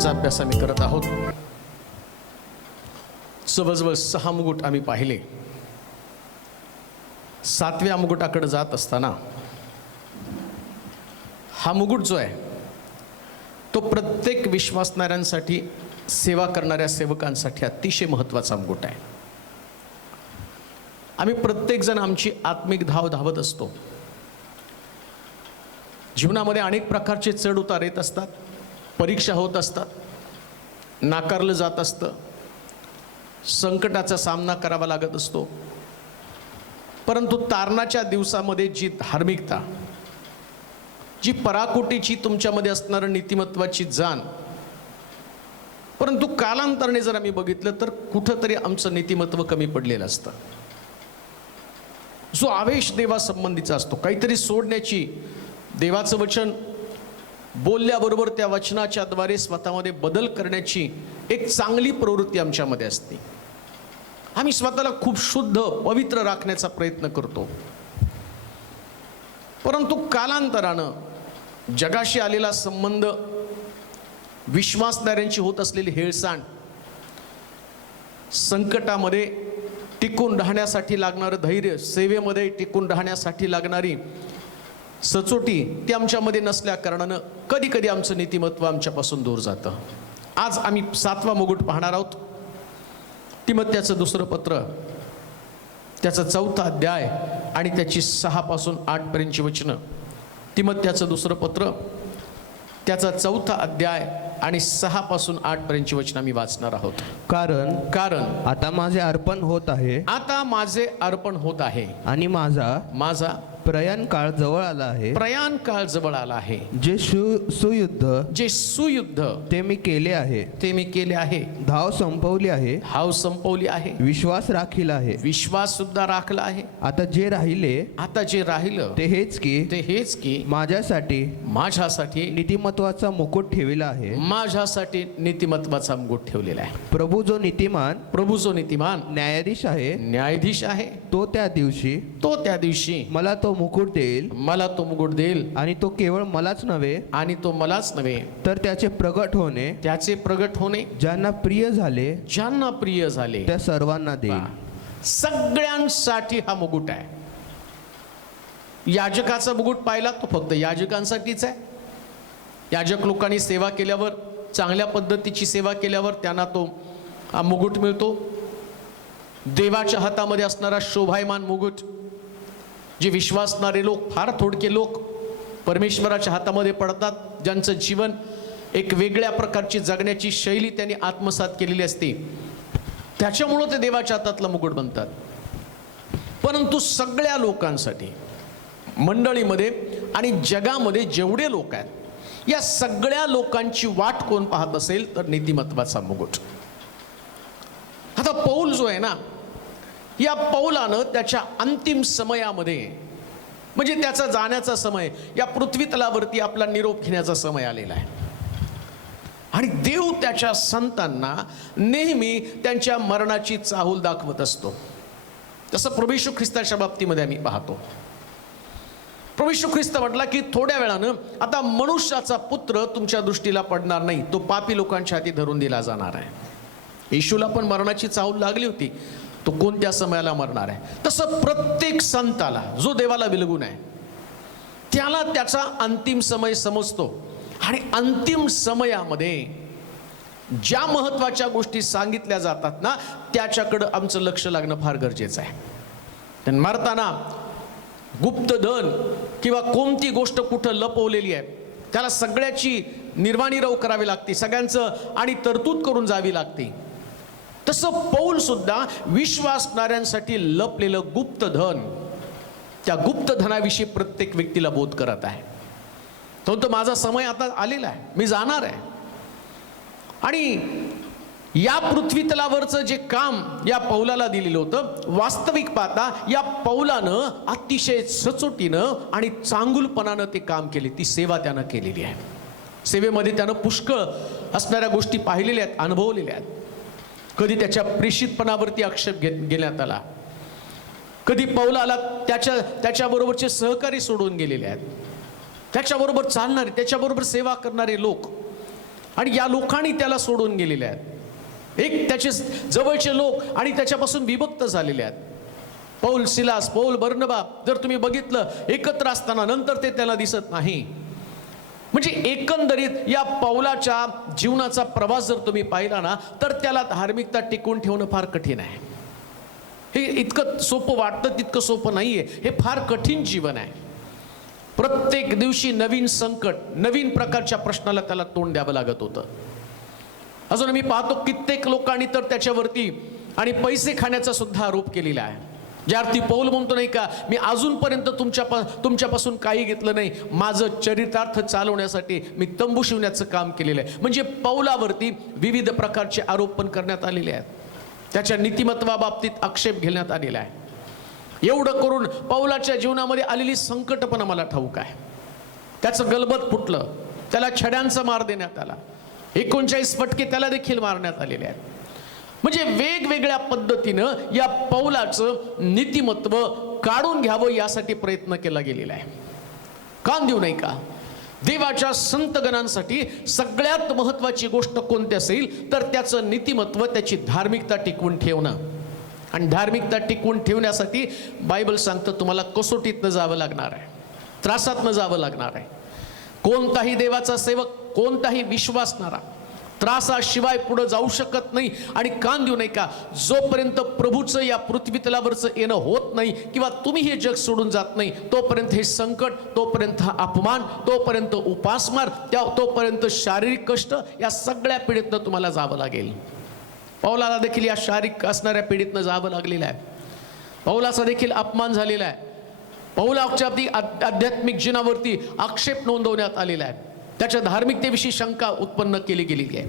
मुकुटांचा अभ्यास आम्ही करत आहोत। जवळजवळ 6 मुकुट आम्ही पाहिले। 7व्या मुकुटाकडे जात असताना हा मुकुट जो आहे तो प्रत्येक विश्वासणाऱ्यांसाठी, सेवा करणाऱ्या सेवकांसाठी अतिशय महत्त्वाचा मुकुट आहे। आम्ही प्रत्येक जण आमची आत्मिक धाव धावत असतो। जीवनामध्ये अनेक प्रकारचे चढ उतार येत असतात, परीक्षा होत असतात, नाकारलं जात असतं, संकटाचा सामना करावा लागत असतो। परंतु तारणाच्या दिवसामध्ये जी धार्मिकता, जी पराकोटीची तुमच्यामध्ये असणारं नीतिमत्वाची जाण, परंतु कालांतराने जर आम्ही बघितलं तर कुठंतरी आमचं नीतिमत्व कमी पडलेलं असतं। जो आवेश देवासंबंधीचा असतो, काहीतरी सोडण्याची, देवाचं वचन बोलल्याबरोबर त्या वचनाच्या द्वारे स्वतःमध्ये बदल करण्याची एक चांगली प्रवृत्ती आमच्यामध्ये असते। आम्ही स्वतःला खूप शुद्ध, पवित्र राखण्याचा प्रयत्न करतो। परंतु कालांतरानं जगाशी आलेला संबंध, विश्वासणाऱ्यांची होत असलेली हेळसांड, संकटामध्ये टिकून राहण्यासाठी लागणारं धैर्य, सेवेमध्ये टिकून राहण्यासाठी लागणारी सचोटी, ती आमच्यामध्ये नसल्या कारणानं कधी कधी आमचं नीतिमत्व आमच्यापासून दूर जातं। आज आम्ही 7वा मुकुट पाहणार आहोत। तिमोथेचं दुसरं पत्र, त्याचा 4था अध्याय आणि त्याची 6 पासून 8 पर्यंतची वचनं। तिमोथेचं दुसरं पत्र, त्याचा 4था अध्याय आणि 6 पासून 8 पर्यंतची वचनं आम्ही वाचणार आहोत। कारण आता माझे अर्पण होत आहे, आता माझे अर्पण होत आहे आणि माझा प्रयाण काळ जवळ आला आहे। प्रयाण काळ जवळ आला आहे। जे सुयुद्ध ते मी केले आहे, धाव संपवली आहे, विश्वास राखील आहे, विश्वास सुद्धा राखला आहे। आता जे राहिलं ते हेच की माझ्यासाठी नीतिमत्वाचा मुकुट ठेवला आहे। माझ्यासाठी नीतिमत्वाचा मुकुट ठेवलेला आहे। प्रभू जो नीतिमान न्यायाधीश आहे, तो त्या दिवशी मला तो मुकुट देईल, आणि तो केवळ मलाच नव्हे तर त्याचे प्रगट होणे ज्यांना प्रिय झाले त्या सर्वांना देईल। सगळ्यांसाठी हा मुकुट आहे। याजकाचा मुकुट पाहिला तो फक्त याजकांसाठीच आहे। याजक लोकांनी सेवा केल्यावर, चांगल्या पद्धतीची सेवा केल्यावर त्यांना तो हा मुकुट मिळतो। देवाच्या हातामध्ये असणारा शोभायमान मुकुट, जे विश्वासणारे लोक, फार थोडके लोक परमेश्वराच्या हातामध्ये पडतात, ज्यांचं जीवन एक वेगळ्या प्रकारची जगण्याची शैली त्यांनी आत्मसात केलेली असते, त्याच्यामुळं ते देवाच्या हातातला मुकुट बनतात। परंतु सगळ्या लोकांसाठी, मंडळीमध्ये आणि जगामध्ये जेवढे लोक आहेत, या सगळ्या लोकांची वाट कोण पाहत असेल तर नीतिमत्वाचा मुकुट। आता पौल जो आहे ना, या पौलानं त्याच्या अंतिम समयामध्ये, म्हणजे त्याचा जाण्याचा समय, या पृथ्वी तलावरती आपला निरोप घेण्याचा समय आलेला आहे। आणि देव त्याच्या संतांना नेहमी त्यांच्या मरणाची चाहूल दाखवत असतो। तसं प्रभू येशू ख्रिस्ताच्या बाबतीमध्ये आम्ही पाहतो। प्रभू येशू ख्रिस्त म्हटला की थोड्या वेळानं आता मनुष्याचा पुत्र तुमच्या दृष्टीला पडणार नाही, तो पापी लोकांच्या हाती धरून दिला जाणार आहे। येशूला पण मरणाची चाहूल लागली होती, तो कोणत्या समयाला मरणार आहे। तसं प्रत्येक संताला, जो देवाला विलगून आहे, त्याला त्याचा अंतिम समय समजतो। आणि अंतिम समयामध्ये ज्या महत्त्वाच्या गोष्टी सांगितल्या जातात ना, त्याच्याकडं आमचं लक्ष लागणं फार गरजेचं आहे। पण मरताना गुप्तधन किंवा कोणती गोष्ट कुठं लपवलेली आहे, त्याला सगळ्याची निर्वाणीराव करावी लागते, सगळ्यांचं आणि तरतूद करून जावी लागते। तसं पौल सुद्धा विश्वासणाऱ्यांसाठी लपलेलं गुप्तधन, त्या गुप्तधनाविषयी प्रत्येक व्यक्तीला बोध करत आहे। तो माझा समय आता आलेला आहे, मी जाणार आहे। आणि या पृथ्वी तलावरचं जे काम या पौलाला दिलेलं होतं, वास्तविक पाहता या पौलानं अतिशय सचोटीनं आणि चांगुलपणानं ते काम केले, ती सेवा त्यानं केलेली आहे। सेवेमध्ये त्यानं पुष्कळ असणाऱ्या गोष्टी पाहिलेल्या आहेत, अनुभवलेल्या आहेत। कधी त्याच्या प्रेषितपणावरती आक्षेप घेण्यात आला, कधी पौलाला त्याच्याबरोबरचे सहकारी सोडून गेलेले आहेत, त्याच्याबरोबर चालणारे, त्याच्याबरोबर सेवा करणारे लोक आणि या लोकांनी त्याला सोडून गेलेले आहेत. एक त्याचे जवळचे लोक आणि त्याच्यापासून विभक्त झालेले आहेत. पौल सिलास, पौल बर्नबा जर तुम्ही बघितलं एकत्र असताना नंतर ते त्याला दिसत नाही. म्हणजे एकंदरीत या पौलाच्या जीवनाचा प्रवास जर तुम्ही पाहिला ना तर त्याला धार्मिकता टिकवून ठेवणं फार कठीण आहे. हे इतकं सोपं वाटतं तितकं सोपं नाहीये. हे फार कठीण जीवन आहे. प्रत्येक दिवशी नवीन संकट, नवीन प्रकारच्या प्रश्नाला त्याला तोंड द्यावं लागत होतं. अजून मी पाहतो कित्येक लोकांनी तर त्याच्यावरती आणि पैसे खाण्याचा सुद्धा आरोप केलेला आहे. ज्या अर्थी पौल म्हणतो नाही का, मी अजूनपर्यंत तुमच्यापासून काही घेतलं नाही, माझं चरितार्थ चालवण्यासाठी मी तंबू शिवण्याचं काम केलेलं आहे. म्हणजे पौलावरती विविध प्रकारचे आरोप पण करण्यात आलेले आहेत. त्याच्या नीतिमत्वाबाबतीत आक्षेप घेण्यात आलेला आहे. एवढं करून पौलाच्या जीवनामध्ये आलेली संकट पण आम्हाला ठाऊक आहे. त्याचं गलबत फुटलं, त्याला छड्यांचा मार देण्यात आला, 39 फटके त्याला देखील मारण्यात आलेले आहेत. म्हणजे वेगवेगळ्या पद्धतीनं या पौलाचं नीतिमत्व काढून घ्यावं यासाठी प्रयत्न केला गेलेला आहे. कान देऊ नाही का, देवाच्या संतगणांसाठी सगळ्यात महत्वाची गोष्ट कोणती असेल तर त्याचं नीतिमत्व, त्याची धार्मिकता टिकवून ठेवणं. आणि धार्मिकता टिकवून ठेवण्यासाठी बायबल सांगतं तुम्हाला कसोटीतनं जावं लागणार आहे, त्रासातनं जावं लागणार आहे. कोणताही देवाचा सेवक, कोणताही विश्वासणारा त्रासाशिवाय पुढे जाऊ शकत नाही. आणि कान देऊ नाही का, जोपर्यंत प्रभूचं या पृथ्वी तलावरचं येणं होत नाही किंवा तुम्ही हे जग सोडून जात नाही, तोपर्यंत हे संकट, तोपर्यंत हा अपमान, तोपर्यंत उपासमार, तोपर्यंत शारीरिक कष्ट, या सगळ्या पीडितनं तुम्हाला जावं लागेल. पौलाला देखील या शारीरिक असणाऱ्या पीडितनं जावं लागलेलं आहे. पौलाचा देखील अपमान झालेला आहे. पौलाच्या आध्यात्मिक जीवनावरती आक्षेप नोंदवण्यात आलेला आहे. त्याच्या धार्मिकतेविषयी शंका उत्पन्न केली गेलेली आहे.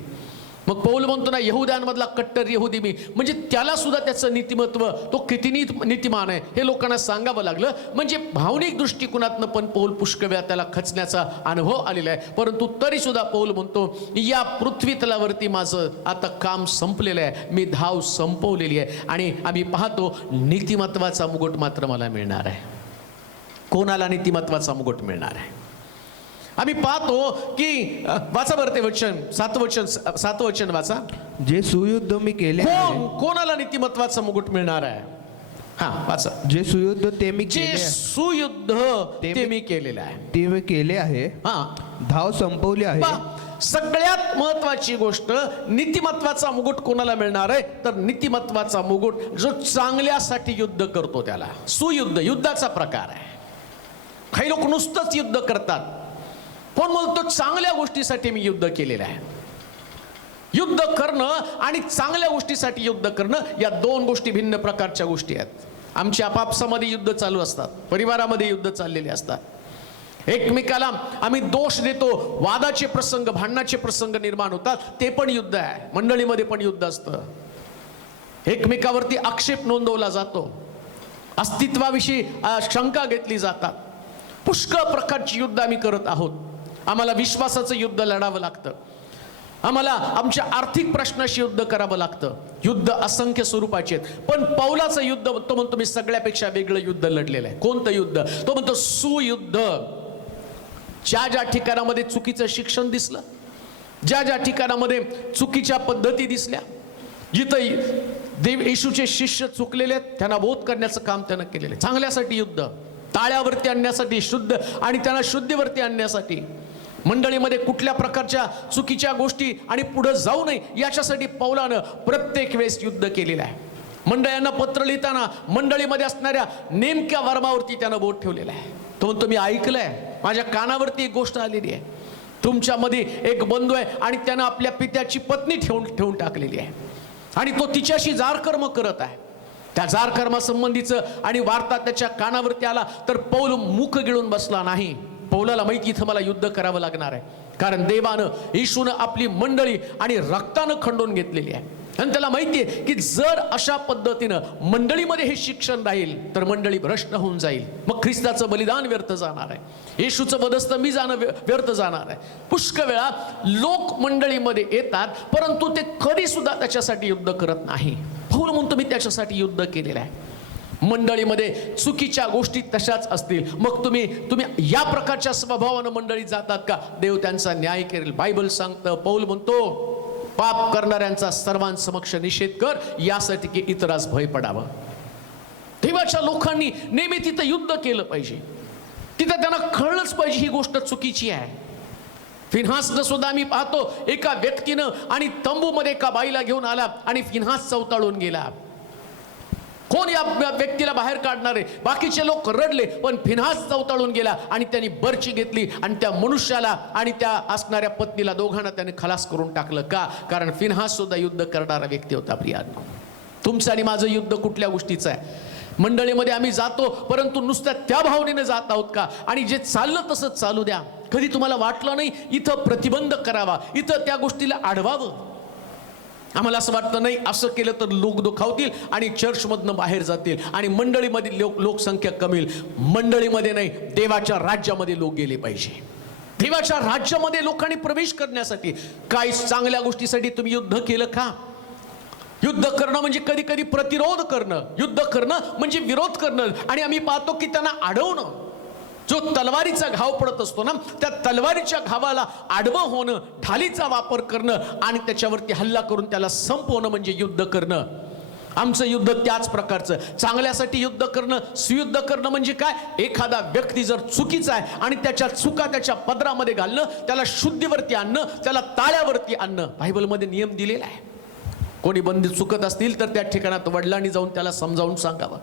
मग पौल म्हणतो ना, यहुद्यांमधला कट्टर यहुदी मी, म्हणजे त्याला सुद्धा त्याचं नीतिमत्व, तो किती नीतिमान आहे हे लोकांना सांगावं लागलं. म्हणजे भावनिक दृष्टिकोनातनं पण पौल पुष्कळ वेळा त्याला खचण्याचा अनुभव आलेला आहे. परंतु तरी सुद्धा पौल म्हणतो, या पृथ्वी तलावरती माझं आता काम संपलेलं आहे, मी धाव संपवलेली आहे. आणि आम्ही पाहतो नीतिमत्वाचा मुकुट मात्र मला मिळणार आहे. कोणाला नीतिमत्वाचा मुकुट मिळणार आहे? आम्ही पाहतो की वाचा बरं ते वचन, 7 वचन वाचा. जे सुयुद्ध मी केले, कोणाला नीतिमत्वाचा मुकुट मिळणार आहे? हा वाचा. जे सुयुद्ध ते मी केलेलं आहे, ते मी केले आहे, हा, धाव संपवली आहे. सगळ्यात महत्वाची गोष्ट, नीतिमत्वाचा मुकुट कोणाला मिळणार आहे तर नीतिमत्वाचा मुकुट जो चांगल्यासाठी युद्ध करतो त्याला. सुयुद्ध, युद्धाचा प्रकार आहे. काही लोक नुसतंच युद्ध करतात, पण बोलतो चांगल्या गोष्टीसाठी मी युद्ध केलेलं आहे. युद्ध करणं आणि चांगल्या गोष्टीसाठी युद्ध करणं या दोन गोष्टी भिन्न प्रकारच्या गोष्टी आहेत. आमच्या आपापसामध्ये युद्ध चालू असतात, परिवारामध्ये युद्ध चाललेले असतात, एकमेकाला आम्ही दोष देतो, वादाचे प्रसंग, भांडणाचे प्रसंग निर्माण होतात, ते पण युद्ध आहे. मंडळीमध्ये पण युद्ध असतं. एकमेकावरती आक्षेप नोंदवला जातो, अस्तित्वाविषयी शंका घेतली जातात. पुष्कळ प्रकारची युद्ध आम्ही करत आहोत. आम्हाला विश्वासाचं युद्ध लढावं लागतं. आम्हाला आमच्या आर्थिक प्रश्नाशी युद्ध करावं लागतं. युद्ध असंख्य स्वरूपाचे आहेत. पण पौलाचं युद्ध, तो म्हणतो मी सगळ्यापेक्षा वेगळं युद्ध लढलेलं आहे. कोणतं युद्ध? तो म्हणतो सुयुद्ध. ज्या ज्या ठिकाणामध्ये चुकीचं शिक्षण दिसलं, ज्या ज्या ठिकाणामध्ये चुकीच्या पद्धती दिसल्या, जिथं देव येशूचे शिष्य चुकलेले आहेत त्यांना बोध करण्याचं काम त्यानं केलेलं आहे. चांगल्यासाठी युद्ध, ताळ्यावरती आणण्यासाठी, शुद्ध आणि त्यांना शुद्धीवरती आणण्यासाठी, मंडळीमध्ये कुठल्या प्रकारच्या चुकीच्या गोष्टी आणि पुढे जाऊ नये याच्यासाठी पौलानं प्रत्येक वेळेस युद्ध केलेलं आहे. मंडळींना पत्र लिहिताना मंडळीमध्ये असणाऱ्या नेमक्या वर्मावरती त्यानं बोट ठेवलेलं आहे. तो म्हणतो मी ऐकलंय, माझ्या कानावरती एक गोष्ट आलेली आहे. तुमच्यामध्ये एक बंधू आहे आणि त्यानं आपल्या पित्याची पत्नी ठेवून टाकलेली आहे आणि तो तिच्याशी जारकर्म करत आहे. त्या जारकर्मासंबंधीचं आणि वार्ता त्याच्या कानावरती आला तर पौल मुख गिळून बसला नाही. पौलाला माहिती इथं मला युद्ध करावं लागणार आहे, कारण देवानं, येशूनं आपली मंडळी आणि रक्तानं खंडून घेतलेली आहे. आणि त्याला माहिती आहे की जर अशा पद्धतीनं मंडळीमध्ये हे शिक्षण राहील तर मंडळी भ्रष्ट होऊन जाईल. मग ख्रिस्ताचं बलिदान व्यर्थ जाणार आहे, येशूचं वधस्त मी जाणं व्यर्थ जाणार आहे. पुष्कळ वेळा लोक मंडळीमध्ये येतात परंतु ते कधी सुद्धा त्याच्यासाठी युद्ध करत नाही. पौल म्हणतो मी त्याच्यासाठी युद्ध केलेलं आहे. मंडळीमध्ये चुकीच्या गोष्टी तशाच असतील, मग तुम्ही या प्रकारच्या स्वभावानं मंडळीत जातात का? देव त्यांचा न्याय करेल. बायबल सांगतं, पौल म्हणतो, पाप करणाऱ्यांचा सर्वांसमक्ष निषेध कर, यासाठी की इतरास भय पडावं. देवाच्या लोकांनी नेहमी तिथं युद्ध केलं पाहिजे. तिथं त्यांना कळलंच पाहिजे ही गोष्ट चुकीची आहे. फिन्हासनं सुद्धा आम्ही पाहतो, एका व्यक्तीनं आणि तंबूमध्ये एका बाईला घेऊन आला आणि फिन्हास चवताळून गेला. कोण या व्यक्तीला बाहेर काढणारे? बाकीचे लोक रडले, पण फिन्हास चवताळून गेला आणि त्यांनी बर्ची घेतली आणि त्या मनुष्याला आणि त्या असणाऱ्या पत्नीला दोघांना त्याने खलास करून टाकलं. का? कारण फिन्हास सुद्धा युद्ध करणारा व्यक्ती होता. प्रियांनो, तुमचं आणि माझं युद्ध कुठल्या गोष्टीचं आहे? मंडळीमध्ये आम्ही जातो, परंतु नुसत्या त्या भावनेने जात आहोत का? आणि जे चाललं तसंच चालू द्या. कधी तुम्हाला वाटलं नाही इथं प्रतिबंध करावा, इथं त्या गोष्टीला अडवावं? आम्हाला असं वाटतं, नाही असं केलं तर लोक दुखावतील आणि चर्चमधनं बाहेर जातील आणि मंडळीमध्ये लोकसंख्या कमी होईल. मंडळीमध्ये नाही, देवाच्या राज्यामध्ये लोक गेले पाहिजे. देवाच्या राज्यामध्ये लोकांनी प्रवेश करण्यासाठी काही चांगल्या गोष्टीसाठी तुम्ही युद्ध केलं का? युद्ध करणं म्हणजे कधी कधी प्रतिरोध करणं, युद्ध करणं म्हणजे विरोध करणं. आणि आम्ही पाहतो की त्यांना अडवणं. जो तलवारीचा घाव पडत असतो ना, त्या तलवारीच्या घावाला आडवं होणं, ढालीचा वापर करणं आणि त्याच्यावरती हल्ला करून त्याला संपवणं म्हणजे युद्ध करणं. आमचं युद्ध त्याच प्रकारचं. चांगल्यासाठी युद्ध करणं, सुयुद्ध करणं म्हणजे काय? एखादा व्यक्ती जर चुकीचा आहे आणि त्याच्या चुका त्याच्या पदरामध्ये घालणं, त्याला शुद्धीवरती आणणं, त्याला ताळ्यावरती आणणं. बायबलमध्ये नियम दिलेला आहे. कोणी बंदी चुकत असतील तर त्या ठिकाणात वडिलांनी जाऊन त्याला समजावून सांगावं.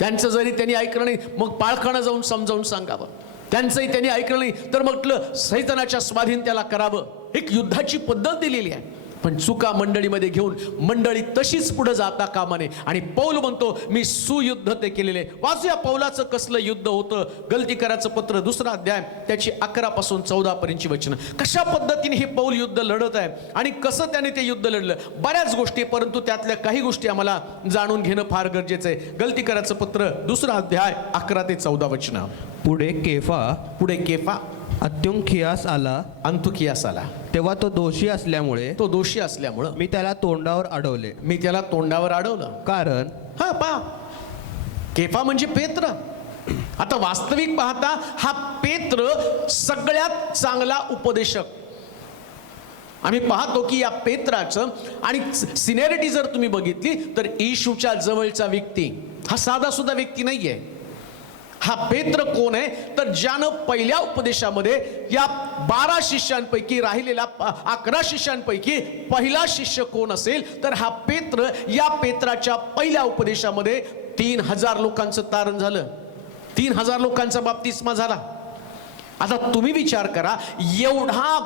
त्यांचं जरी त्यांनी ऐकलं नाही, मग पाळखाना जाऊन समजावून सांगावं. त्यांचंही त्यांनी ऐकलं नाही तर म्हटलं सैतानाच्या स्वाधीन त्याला करावं. एक युद्धाची पद्धत दिलेली आहे. पण चुका मंडळीमध्ये घेऊन मंडळी तशीच पुढे जाता कामा नये. आणि पौल म्हणतो, मी सुयुद्ध ते केलेले. वाचूया पौलाचं कसलं युद्ध होतं. गलतीकराचं पत्र 2 अध्याय त्याची 11 पासून 14 पर्यंतची वचनं. कशा पद्धतीने हे पौल युद्ध लढत आहे आणि कसं त्याने ते युद्ध लढलं. बऱ्याच गोष्टी, परंतु त्यातल्या काही गोष्टी आम्हाला जाणून घेणं फार गरजेचं आहे. गलतीकराचं पत्र 2 अध्याय 11 ते 14 वचनं. पुढे केफा अंतुखियास आला. तेव्हा तो दोषी असल्यामुळे मी त्याला तोंडावर अडवलं. कारण केफा म्हणजे पेत्र. आता वास्तविक पाहता हा पेत्र सगळ्यात चांगला उपदेशक. आम्ही पाहतो की या पेत्राचं आणि सिनियरिटी जर तुम्ही बघितली तर येशूच्या जवळचा व्यक्ती हा साधा सुद्धा व्यक्ती नाहीये. हा पेत्र कोण आहे? तर ज्यानं पहिल्या उपदेशामध्ये या 12 शिष्यांपैकी राहिलेला 11 शिष्यांपैकी पहिला शिष्य कोण असेल तर हा पेत्र. या पेत्राच्या पहिल्या उपदेशामध्ये 3000 लोकांचं तारण झालं. 3000 लोकांचा बाप्तिस्मा झाला. आता तुम्ही विचार करा, एवढा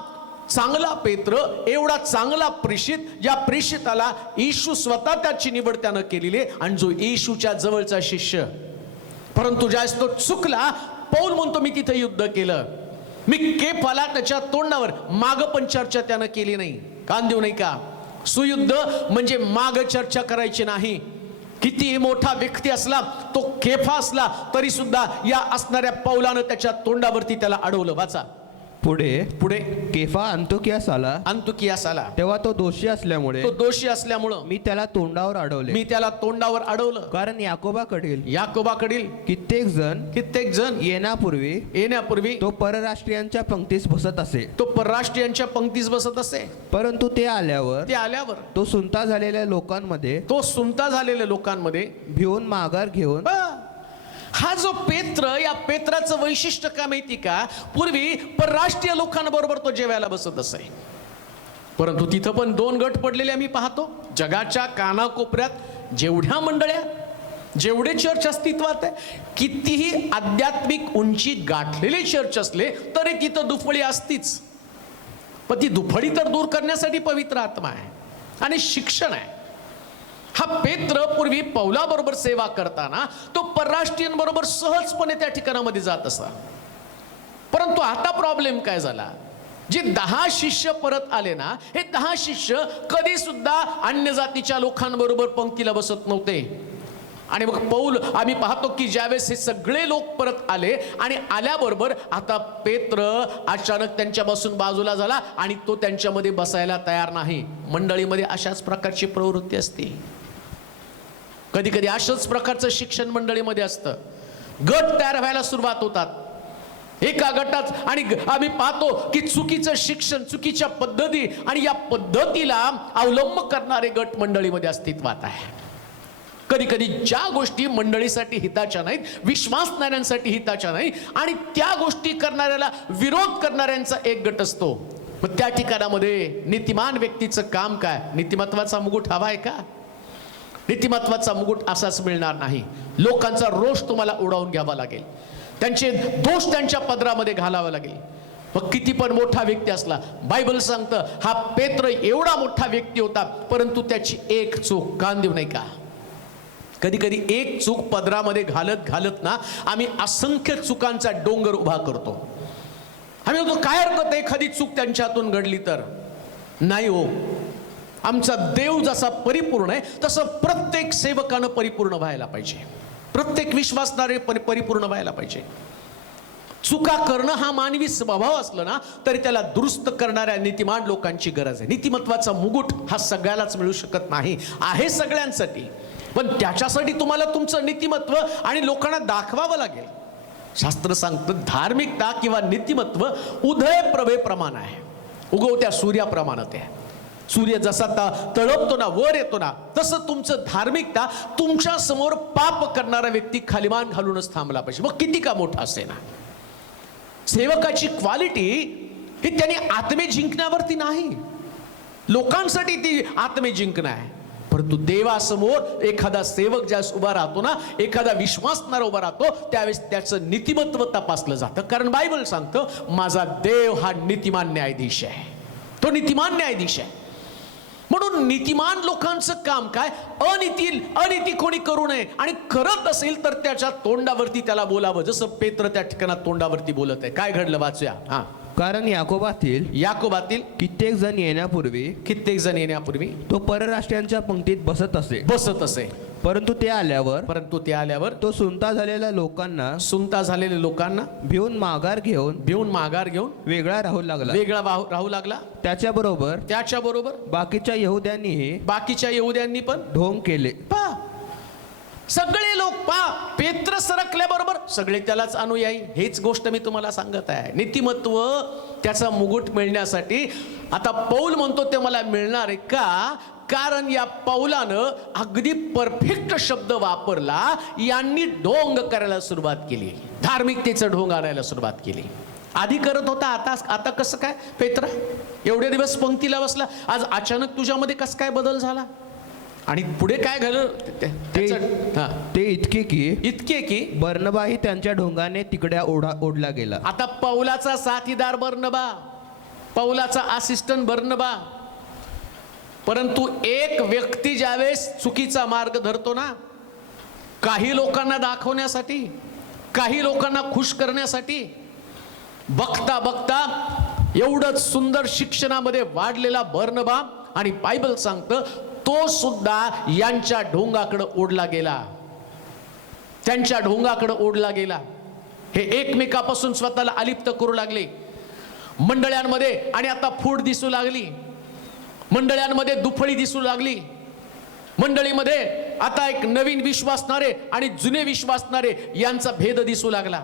चांगला पेत्र, एवढा चांगला प्रेषित, या प्रेषिताला येशू स्वतः त्याची निवड त्यानं केलेली आणि जो येशूच्या जवळचा शिष्य. परंतु ज्यावेळेस तो चुकला, पौल म्हणतो मी तिथे युद्ध केलं. मी केफाला त्याच्या तोंडावर माग पण चर्चा त्यानं केली नाही. कान देऊ नाही का? सुयुद्ध म्हणजे माग चर्चा करायची नाही. कितीही मोठा व्यक्ती असला, तो केफा असला तरी सुद्धा या असणाऱ्या पौलानं त्याच्या तोंडावरती त्याला अडवलं. वाचा पुढे केफा अंतुकियास आला. तेव्हा तो दोषी असल्यामुळे मी त्याला तोंडावर अडवलं. कारण याकोबाकडील कित्येक जण येण्यापूर्वी तो परराष्ट्रीयांच्या पंक्तीस बसत असे. परंतु ते आल्यावर तो सुनता झालेल्या लोकांमध्ये भिवून माघार घेऊन. हा जो पेत्र, या पेत्राचं वैशिष्ट्य काय माहिती का? पूर्वी परराष्ट्रीय लोकांबरोबर तो जेवायला बसत असे. परंतु तिथं पण 2 गट पडलेले आम्ही पाहतो. जगाच्या कानाकोपऱ्यात जेवढ्या मंडळ्या, जेवढे चर्च अस्तित्वात आहे, कितीही आध्यात्मिक उंची गाठलेले चर्च असले तरी तिथं दुफळी असतीच. पण ती दुफळी तर दूर करण्यासाठी पवित्र आत्मा आहे आणि शिक्षण आहे. हा पेत्र पूर्वी पौलाबरोबर सेवा करताना तो परराष्ट्रीयांबरोबर सहजपणे त्या ठिकाणामध्ये जात असा. परंतु आता प्रॉब्लेम काय झाला? जे 10 शिष्य परत आले ना, हे 10 शिष्य कधी सुद्धा अन्य जातीच्या लोकांबरोबर पंक्तीला बसत नव्हते. आणि मग पौल आम्ही पाहतो की ज्यावेळेस हे सगळे लोक परत आले आणि आल्याबरोबर आता पेत्र अचानक त्यांच्यापासून बाजूला झाला आणि तो त्यांच्यामध्ये बसायला तयार नाही. मंडळीमध्ये अशाच प्रकारची प्रवृत्ती असते. कधी कधी अशाच प्रकारचं शिक्षण मंडळीमध्ये असतं. गट तयार व्हायला सुरुवात होतात एका गटात, आणि आम्ही पाहतो की चुकीचं शिक्षण, चुकीच्या पद्धती आणि या पद्धतीला अवलंब करणारे गट मंडळीमध्ये अस्तित्वात आहे. कधी कधी ज्या गोष्टी मंडळीसाठी हिताच्या नाहीत, विश्वासणाऱ्यांसाठी हिताच्या नाही, आणि त्या गोष्टी करणाऱ्याला विरोध करणाऱ्यांचा एक गट असतो. मग त्या ठिकाणामध्ये नीतिमान व्यक्तीचं काम काय? नीतिमत्वाचा मुकुट हवा आहे का? नीतिमत्वाचा मुकुट असाच मिळणार नाही. लोकांचा रोष तुम्हाला उडवून घ्यावा लागेल, त्यांचे दोष त्यांच्या पदरामध्ये घालावा लागेल. मग किती पण मोठा व्यक्ती असला, बायबल सांगतं हा पेत्र एवढा मोठा व्यक्ती होता, परंतु त्याची एक चूक, कान देऊ नाही का? कधी कधी एक चूक पदरामध्ये घालत घालत ना आम्ही असंख्य चुकांचा डोंगर उभा करतो. आम्ही म्हणतो काय हरकत आहे एखादी चूक त्यांच्या हातून घडली तर. नाही हो, आमचा देव जसा परिपूर्ण आहे तसं प्रत्येक सेवकानं परिपूर्ण व्हायला पाहिजे, प्रत्येक विश्वासणारे परिपूर्ण व्हायला पाहिजे. चुका करणं हा मानवी स्वभाव असला ना तरी त्याला दुरुस्त करणाऱ्या नीतिमान लोकांची गरज आहे. नीतिमत्वाचा मुकुट हा सगळ्यालाच मिळू शकत नाही, आहे सगळ्यांसाठी, पण त्याच्यासाठी तुम्हाला तुमचं नीतिमत्व आणि लोकांना दाखवावं लागेल. शास्त्र सांगतं धार्मिकता किंवा नीतिमत्व उदय प्रभेप्रमाण आहे, उगवत्या सूर्याप्रमाणे ते. सूर्य जसा तळपतो ना, वर येतो ना, तसं तुमचं धार्मिकता तुमच्या समोर पाप करणारा व्यक्ती खालीमान घालूनच थांबला पाहिजे, मग किती का मोठा असे ना. सेवकाची क्वालिटी ही त्याने आत्मे जिंकण्यावरती नाही, लोकांसाठी ती आत्मे जिंकणं आहे. परंतु देवासमोर एखादा सेवक ज्यास उभा राहतो ना, एखादा विश्वासणारा उभा राहतो, त्यावेळेस त्याचं नीतिमत्व तपासलं जातं. कारण बायबल सांगतं माझा देव हा नीतिमान न्यायाधीश आहे, तो नीतिमान न्यायाधीश आहे. म्हणून नीतिमान लोकांचं काम काय? अनीती कोणी करू नये, आणि करत असेल तर त्याच्या तोंडावरती त्याला बोलावं, जसं पेत्र त्या ठिकाणात तोंडावरती बोलत आहे. काय घडलं वाचूया. हा, कारण याकोबातील कित्येक जण येण्यापूर्वी तो परराष्ट्रांच्या पंक्तीत बसत असे. परंतु ते आल्यावर तो सुनता झालेल्या लोकांना भिवून माघार घेऊन वेगळा राहू लागला. त्याच्याबरोबर बाकीच्या यहुद्यांनी पण ढोंग केले. सगळे लोक पेत्र सरकल्याबरोबर सगळे त्यालाच अनुयायी. हेच गोष्ट मी तुम्हाला सांगत आहे. नीतिमत्व त्याचा मुकुट मिळण्यासाठी आता पौल म्हणतो ते मला मिळणार आहे का? कारण या पौलानं अगदी परफेक्ट शब्द वापरला. यांनी ढोंग करायला सुरुवात केली, धार्मिकतेचं ढोंग आणायला सुरुवात केली. आधी करत होता, आता कसं काय? पेत्रा एवढे दिवस पंक्तीला बसला, आज अचानक तुझ्यामध्ये कसं काय बदल झाला? आणि पुढे काय झालं ते इतके की बर्नबाही त्यांच्या ढोंगाने तिकडे ओढला गेला. आता पौलाचा साथीदार बर्नबा, पौलाचा असिस्टंट बर्नबा. परंतु एक व्यक्ती ज्यावेळेस चुकीचा मार्ग धरतो ना, काही लोकांना दाखवण्यासाठी, काही लोकांना खुश करण्यासाठी, बघता बघता एवढंच सुंदर शिक्षणामध्ये वाढलेला बर्नबा, आणि बायबल सांगतं तो सुद्धा यांच्या ढोंगाकडे ओढला गेला, त्यांच्या ढोंगाकडे ओढला गेला. हे एकमेकापासून स्वतःला अलिप्त करू लागले मंडळ्यांमध्ये, आणि आता फूट दिसू लागली मंडळ्यांमध्ये, दुफळी दिसू लागली मंडळीमध्ये. आता एक नवीन विश्वासणारे आणि जुने विश्वासणारे यांचा भेद दिसू लागला.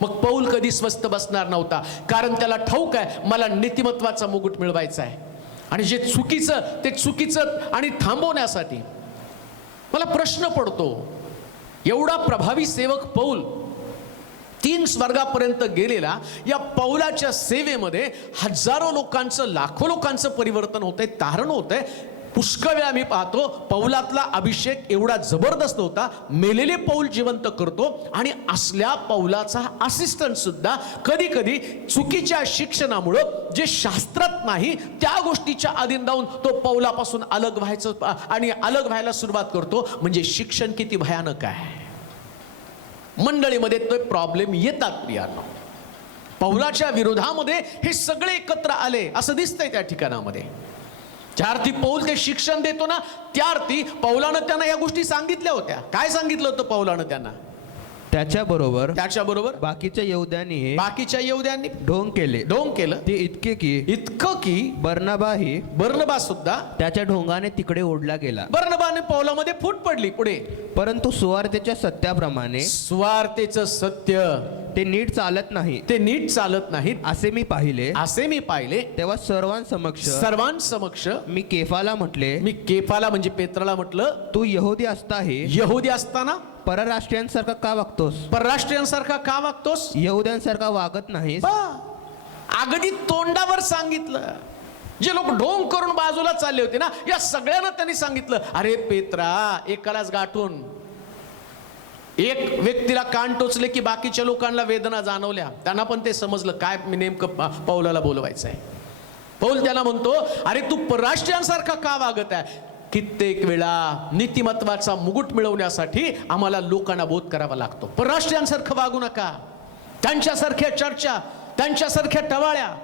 मग पौल कधी स्वस्त बसणार नव्हता, कारण त्याला ठाऊक आहे मला नीतिमत्वाचा मुकुट मिळवायचा आहे. आणि जे चुकीचं ते चुकीचं आणि थांबवण्यासाठी मला प्रश्न पडतो, एवढा प्रभावी सेवक पौल 3 स्वर्गापर्यंत गेलेला, या पौलाच्या सेवेमध्ये हजारो लोकांचं, लाखो लोकांचं परिवर्तन होतंय, तारण होतंय. पुष्कळ वेळा मी पाहतो पौलातला अभिषेक एवढा जबरदस्त होता, मेलेले पौल जिवंत करतो. आणि असल्या पौलाचा असिस्टंट सुद्धा कधी कधी चुकीच्या शिक्षणामुळं, जे शास्त्रात नाही त्या गोष्टीच्या अधीन राहून तो पौलापासून अलग व्हायला सुरुवात करतो. म्हणजे शिक्षण किती भयानक आहे. मंडळीमध्ये तो प्रॉब्लेम येतात प्रियांनो. पौलाच्या विरोधामध्ये हे सगळे एकत्र आले असं दिसतंय त्या ठिकाणामध्ये. ज्या अर्थी पौल ते शिक्षण देतो ना, त्या अर्थी पौलानं त्यांना या गोष्टी सांगितल्या होत्या. काय सांगितलं होतं पौलानं त्यांना? त्याच्याबरोबर बाकीच्या यहुद्यांनी ढोंग केलं. ते इतकं की बर्नबा सुद्धा त्याच्या ढोंगाने तिकडे ओढला गेला. बर्नबाने पौलामध्ये फूट पडली. पुढे परंतु सुवार्तेच्या सत्याप्रमाणे सुवार्तेचं सत्य ते नीट चालत नाही, ते नीट चालत नाहीत असे मी पाहिले. तेव्हा सर्वांसमक्ष मी केफाला म्हटले, मी केफाला म्हणजे पेत्राला म्हटलं, तू यहुदी असताना परराष्ट्रीयांसारखा का वागतोस? परराष्ट्रीयांसारखा का वागतोस? यहुद्यांसारखा वागत नाहीस. अगदी तोंडावर सांगितलं. जे लोक ढोंग करून बाजूला चालले होते ना, या सगळ्यांना त्यांनी सांगितलं, अरे पेत्रा, एकालाच गाठून एक व्यक्तीला कान टोचले की बाकीच्या लोकांना वेदना जाणवल्या. त्यांना पण ते समजलं काय नेमकं पौलाला बोलवायचं आहे. पौल त्याला म्हणतो, अरे तू परराष्ट्रीयांसारखा का वागत आहे? कित्येक वेळा नीतिमत्वाचा मुकुट मिळवण्यासाठी आम्हाला लोकांना बोध करावा लागतो. परराष्ट्रीयांसारखं वागू नका. त्यांच्यासारख्या चर्चा, त्यांच्यासारख्या टवाळ्या,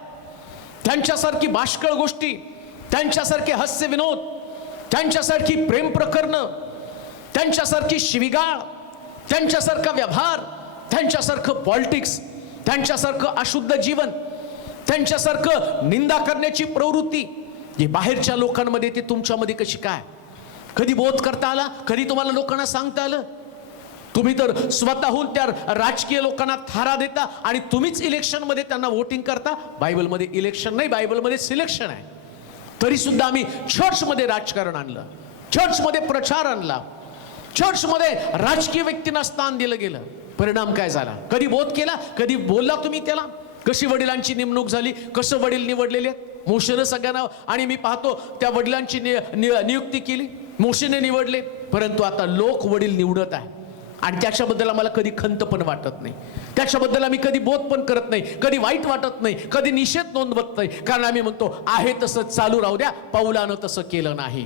त्यांच्यासारखी बाष्कळ गोष्टी, त्यांच्यासारखे हास्य विनोद, त्यांच्यासारखी प्रेम प्रकरणं, त्यांच्यासारखी शिवीगाळ, त्यांच्यासारखा व्यवहार, त्यांच्यासारखं पॉलिटिक्स, त्यांच्यासारखं अशुद्ध जीवन, त्यांच्यासारखं निंदा करण्याची प्रवृत्ती जी बाहेरच्या लोकांमध्ये ती तुमच्यामध्ये कशी काय? कधी बोध करता आला? कधी तुम्हाला लोकांना सांगता आलं? तुम्ही तर स्वतःहून त्या राजकीय लोकांना थारा देता आणि तुम्हीच इलेक्शनमध्ये त्यांना वोटिंग करता. बायबलमध्ये इलेक्शन नाही, बायबलमध्ये सिलेक्शन आहे. तरी सुद्धा आम्ही चर्चमध्ये राजकारण आणलं, चर्चमध्ये प्रचार आणला, चर्चमध्ये राजकीय व्यक्तींना स्थान दिलं गेलं. परिणाम काय झाला? कधी बोध केला? कधी बोलला तुम्ही त्याला? कशी वडिलांची नेमणूक झाली, कसं वडील निवडलेले आहेत? मोशेनं सगळ्यांना, आणि मी पाहतो त्या वडिलांची नियुक्ती केली, मोशेने निवडले. परंतु आता लोक वडील निवडत आहे आणि त्याच्याबद्दल आम्हाला कधी खंत पण वाटत नाही, त्याच्याबद्दल आम्ही कधी बोध पण करत नाही, कधी वाईट वाटत नाही, कधी निषेध नोंदवत नाही. कारण आम्ही म्हणतो आहे तसं चालू राहू द्या. पौलानं तसं केलं नाही.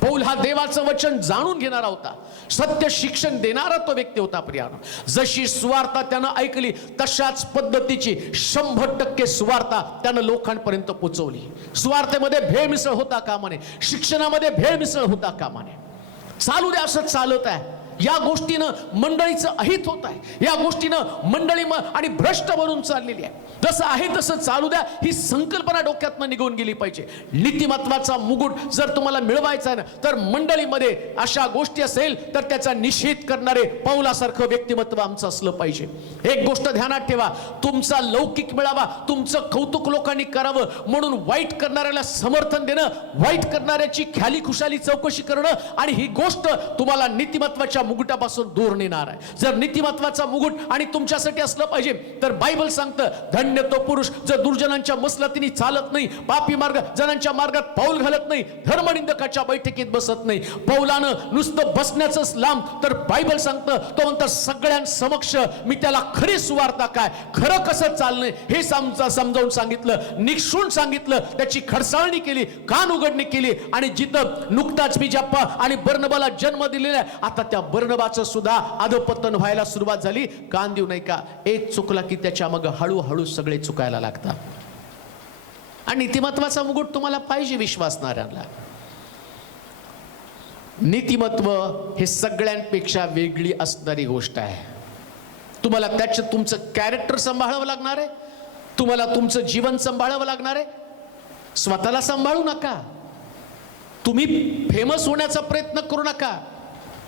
पौल हा देवाचं वचन जाणून घेणारा होता, सत्य शिक्षण देणारा तो व्यक्ती होता. प्रियानो, जशी सुवार्ता त्यानं ऐकली तशाच पद्धतीची 100% सुवार्ता त्यानं लोकांपर्यंत पोहोचवली. सुवार्तेमध्ये भेळ मिसळ होता कामा नये, शिक्षणामध्ये भेळ मिसळ होता कामा नये. चालू द्या, असं चालत आहे. या गोष्टीनं मंडळीचं अहित होत आहे, या गोष्टीनं मंडळी आणि भ्रष्ट बनून चाललेली आहे. जसं आहे तसं चालू द्या ही संकल्पना डोक्यातनं निघून गेली पाहिजे. नीतिमत्वाचा मुकुट जर तुम्हाला मिळवायचा आहे ना, तर मंडळीमध्ये अशा गोष्टी असेल तर त्याचा निषेध करणारे पौलासारखं व्यक्तिमत्व आमचं असलं पाहिजे. एक गोष्ट ध्यानात ठेवा, तुमचा लौकिक मिळावा, तुमचं कौतुक लोकांनी करावं म्हणून वाईट करणाऱ्याला समर्थन देणं, वाईट करणाऱ्याची ख्याली खुशाली चौकशी करणं, आणि ही गोष्ट तुम्हाला नीतिमत्वाच्या मुकुटापासून दूर नेणार आहे. जर नीतिमत्वाचा मुकुट आणि तुमच्यासाठी असलं पाहिजे तर बायबल सांगतं, धन्य तो पुरुष जर दुर्जनांच्या मसलतीने चालत नाही, पापी मार्ग जनांच्या मार्गात पाऊल घालत नाही, धर्मनिंदकाच्या बैठकीत बसत नाही. पौलानं नुसतं बसण्याचंच लांब, तर बायबल सांगतं, तो म्हणतं सगळ्यांसमक्ष मी त्याला खरी सुवार्ता काय, खरं कसं चालणं हे समजावून सांगितलं, निक्षून सांगितलं, त्याची खडसाळणी केली, कान उघडणी केली. आणि जिथं नुकताच मी जप्पा आणि बर्नबाला जन्म दिलेला आहे, आता त्या बर्नबाचं सुद्धा अधपतन व्हायला सुरुवात झाली. कान देऊ नाही का? एक चुकला की त्याच्या मग हळूहळू सगळे चुकायला लागतात. आणि नीतिमत्वाचा मुकुट तुम्हाला पाहिजे विश्वासणाऱ्यांना. नीतिमत्व हे सगळ्यांपेक्षा वेगळी असणारी गोष्ट आहे. तुम्हाला त्याचं तुमचं कॅरेक्टर सांभाळावं लागणार आहे, तुम्हाला तुमचं जीवन सांभाळावं लागणार आहे. स्वतःला सांभाळू नका, तुम्ही फेमस होण्याचा प्रयत्न करू नका.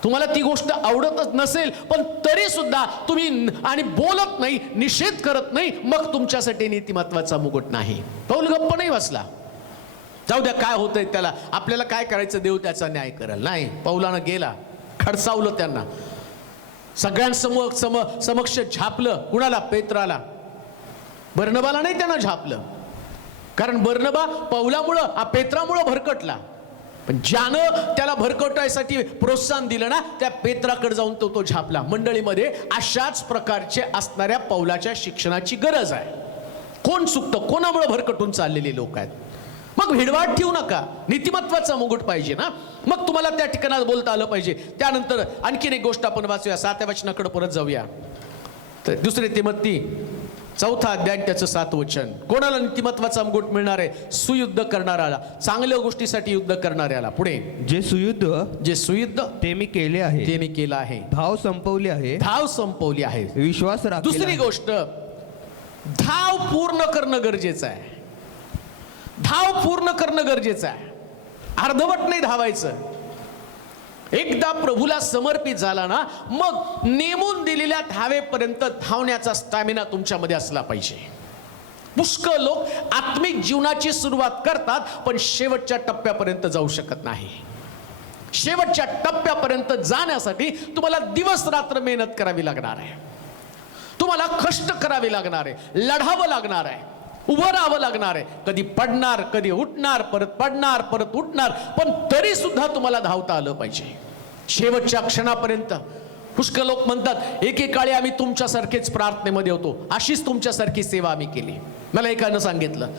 तुम्हाला ती गोष्ट आवडतच नसेल पण तरी सुद्धा तुम्ही आणि बोलत नाही, निषेध करत नाही, मग तुमच्यासाठी नीतिमत्वाचा मुकुट नाही. पौल गप्प नाही बसला, जाऊ द्या काय होतंय त्याला, आपल्याला काय करायचं, देव त्याचा न्याय करेल. नाही, पौलानं गेला, खडसावलं त्यांना, सगळ्यांसमोर समक्ष झापलं. कुणाला? पेत्राला. बर्नबाला नाही त्यानं झापलं, कारण बर्नबा पौलामुळं पेत्रामुळं भरकटला. पण ज्यानं त्याला भरकटायसाठी प्रोत्साहन दिलं ना, त्या पेत्राकडे जाऊन तो झापला. मंडळीमध्ये अशाच प्रकारचे असणाऱ्या पौलाच्या शिक्षणाची गरज आहे. कोण चुकतं, कोणामुळे भरकटून चाललेले लोक आहेत. मग भिडवाट ठेवू नका, नीतिमत्वाचा मुकुट पाहिजे ना, मग तुम्हाला त्या ठिकाणात बोलता आलं पाहिजे. त्यानंतर आणखीन एक गोष्ट आपण वाचूया, 7व्या वचनाकडे परत जाऊया. तर 2 तिमोथी 4 अध्याय त्याचं 7 वचन. कोणाला नीतिमत्वाचा मुकुट मिळणार आहे? सुयुद्ध करणाऱ्याला, चांगल्या गोष्टीसाठी युद्ध करणाऱ्याला. पुढे, जे सुयुद्ध ते मी केले आहे, धाव संपवली आहे, विश्वास राखला. दुसरी गोष्ट, धाव पूर्ण करणं गरजेचं आहे. धाव पूर्ण करणं गरजेचं आहे, अर्धवट नाही धावायचं. एकदा एकदा प्रभूला समर्पित झाला ना, मग नेमून दिलेल्या धावेपर्यंत धावण्याचा स्टॅमिना तुमच्यामध्ये असला पाहिजे. पुष्कळ लोक आत्मिक जीवनाची सुरुवात करतात, पण शेवटच्या टप्प्यापर्यंत जाऊ शकत नाही. शेवटच्या टप्प्यापर्यंत जाण्यासाठी तुम्हाला दिवस रात्र मेहनत करावी लागणार आहे. तुम्हाला कष्ट करावे लागणार आहे, लढावं लागणार आहे, उभं राहावं लागणार आहे. कधी पडणार, कधी उठणार, परत पडणार, परत उठणार, पण तरी सुद्धा तुम्हाला धावता आलं पाहिजे शेवटच्या क्षणापर्यंत. पुष्कळ लोक म्हणतात, एकेकाळी आम्ही तुमच्यासारखेच प्रार्थनेमध्ये होतो, अशीच तुमच्यासारखी सेवा आम्ही केली. मला एकानं सांगितलं,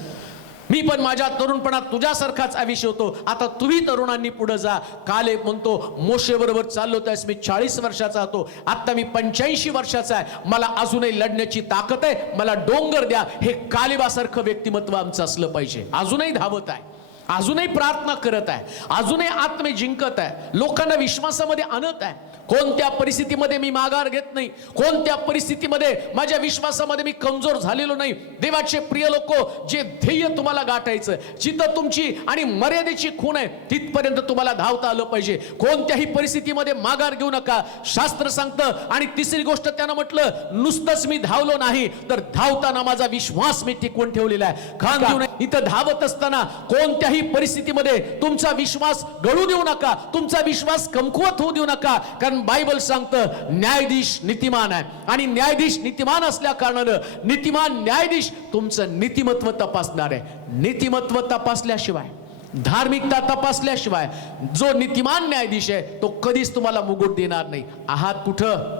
मी पण माझ्या तरुणपणात तुझ्यासारखाच आयुष्य होतो, आता तुम्ही तरुणांनी पुढे जा. काल एक म्हणतो, मोशे बरोबर चाललो त्यास मी 40 वर्षाचा होतो, आता मी 85 वर्षाचा आहे, मला अजूनही लढण्याची ताकद आहे, मला डोंगर द्या. हे कालिबासारखं व्यक्तिमत्व आमचं असलं पाहिजे. अजूनही धावत आहे, अजूनही प्रार्थना करत आहे, अजूनही आत्मे जिंकत आहे, लोकांना विश्वासामध्ये आणत आहे. कोणत्या परिस्थितीमध्ये मी माघार घेत नाही, कोणत्या परिस्थितीमध्ये माझ्या विश्वासामध्ये मी कमजोर झालेलो नाही. देवाचे प्रिय लोक, जे ध्येय तुम्हाला गाठायचं, जिथं तुमची आणि मर्यादेची खूण आहे, तिथपर्यंत तुम्हाला धावता आलं पाहिजे. कोणत्याही परिस्थितीमध्ये माघार घेऊ नका, शास्त्र सांगतं. आणि तिसरी गोष्ट त्यानं म्हटलं, नुसतंच मी धावलो नाही, तर धावताना माझा विश्वास मी टिकवून ठेवलेला आहे. खान देऊ नये. इथं धावत असताना कोणत्याही परिस्थितीमध्ये तुमचा विश्वास गळू देऊ नका, तुमचा विश्वास कमकुवत होऊ देऊ नका. कारण बायबल सांगतं, न्यायाधीश नीतिमान आहे, आणि न्यायाधीश नीतिमान असल्या कारणानं नीतिमान न्यायाधीश तुमचं नीतिमत्व तपासणार आहे. नीतिमत्व तपासल्याशिवाय, धार्मिकता तपासल्याशिवाय जो नीतिमान न्यायाधीश आहे तो कधीच तुम्हाला मुकुट देणार नाही. आहात कुठं?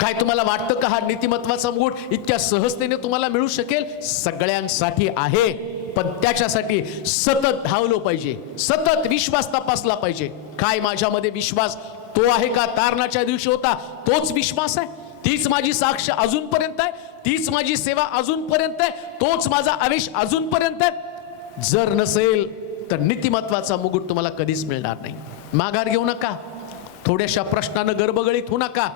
काय तुम्हाला वाटतं का हा नीतिमत्वाचा मुकुट इतक्या सहजतेने तुम्हाला मिळू शकेल? सगळ्यांसाठी आहे, पण त्याच्यासाठी सतत धावलो पाहिजे, सतत विश्वास तपासला पाहिजे. काय माझ्यामध्ये विश्वास तो आहे का तारणाच्या दिवशी होता तोच विश्वास आहे? तीच माझी साक्ष अजूनपर्यंत आहे, तीच माझी सेवा अजूनपर्यंत आहे, तोच माझा आवेश अजूनपर्यंत आहे? जर नसेल तर नीतिमत्वाचा मुकुट तुम्हाला कधीच मिळणार नाही. माघार घेऊ नका, थोड्याशा प्रश्नानं गर्भगळीत होऊ नका,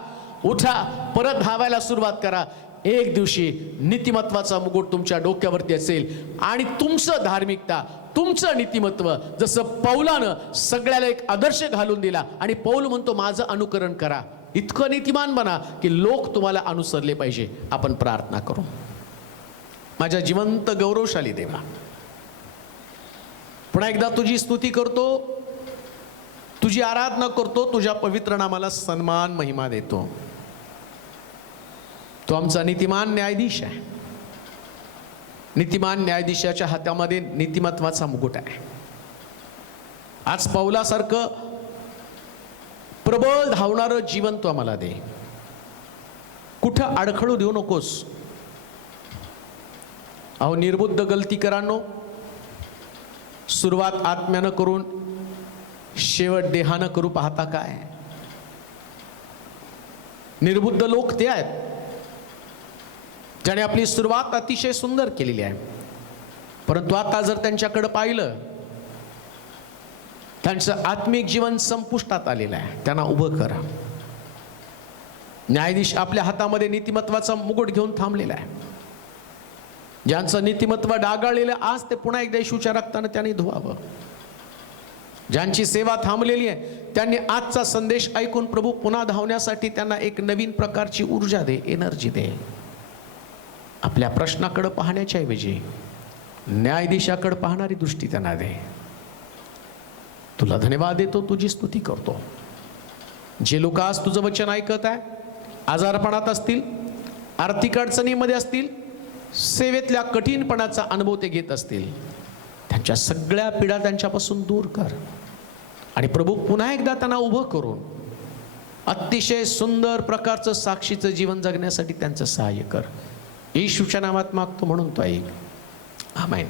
उठा, परत धावायला सुरुवात करा. एक दिवशी नीतिमत्वाचा मुकुट तुमच्या डोक्यावरती असेल, आणि तुमचं धार्मिकता, तुमचं नीतिमत्व, जसं पौलानं सगळ्याला एक आदर्श घालून दिला, आणि पौल म्हणतो माझं अनुकरण करा, इतकं नीतिमान बना की लोक तुम्हाला अनुसरले पाहिजे. आपण प्रार्थना करू. माझ्या जिवंत गौरवशाली देवा, पुन्हा एकदा तुझी स्तुती करतो, तुझी आराधना करतो, तुझ्या पवित्र नामाला सन्मान महिमा देतो. तो आमचा नीतिमान न्यायाधीश आहे. नीतिमान न्यायाधीशाच्या हातामध्ये नीतिमत्वाचा मुकुट आहे. आज पौलासारखं प्रबळ धावणारं जीवन तू आम्हाला दे. कुठं अडखळू देऊ नकोस. अहो निर्बुद्ध गलतीकरांनो, सुरुवात आत्म्यानं करून शेवट देहानं करू पाहता काय? निर्बुद्ध लोक ते आहेत ज्याने आपली सुरुवात अतिशय सुंदर केलेली आहे, परंतु आता जर त्यांच्याकडे पाहिलं, त्यांचं आत्मिक जीवन संपुष्टात आलेलं आहे. त्यांना उभं करा. न्यायाधीश आपल्या हातामध्ये नीतिमत्वाचा मुकुट घेऊन थांबलेला आहे. ज्यांचं नीतिमत्व डागाळलेलं, आज ते पुन्हा एकदा येशूच्या रक्ताने त्यांनी धुवावं. ज्यांची सेवा थांबलेली आहे, त्यांनी आजचा संदेश ऐकून प्रभू पुन्हा धावण्यासाठी त्यांना एक नवीन प्रकारची ऊर्जा दे, एनर्जी दे. आपल्या प्रश्नाकडे पाहण्याच्या ऐवजी न्यायाधीशाकडे पाहणारी दृष्टी त्यांना दे. तुला धन्यवाद देतो, तुझी स्तुती करतो. जे लोक आज तुझं वचन ऐकत आहे, आजारपणात असतील, आर्थिक अडचणीमध्ये असतील, सेवेतल्या कठीणपणाचा अनुभव ते घेत असतील, त्यांच्या सगळ्या पीडा त्यांच्यापासून दूर कर. आणि प्रभू पुन्हा एकदा त्यांना उभं करून अतिशय सुंदर प्रकारचं साक्षीचं जीवन जगण्यासाठी त्यांचं सहाय्य कर. येशूच्या नामात मागतो म्हणून तो ऐक. आमेन.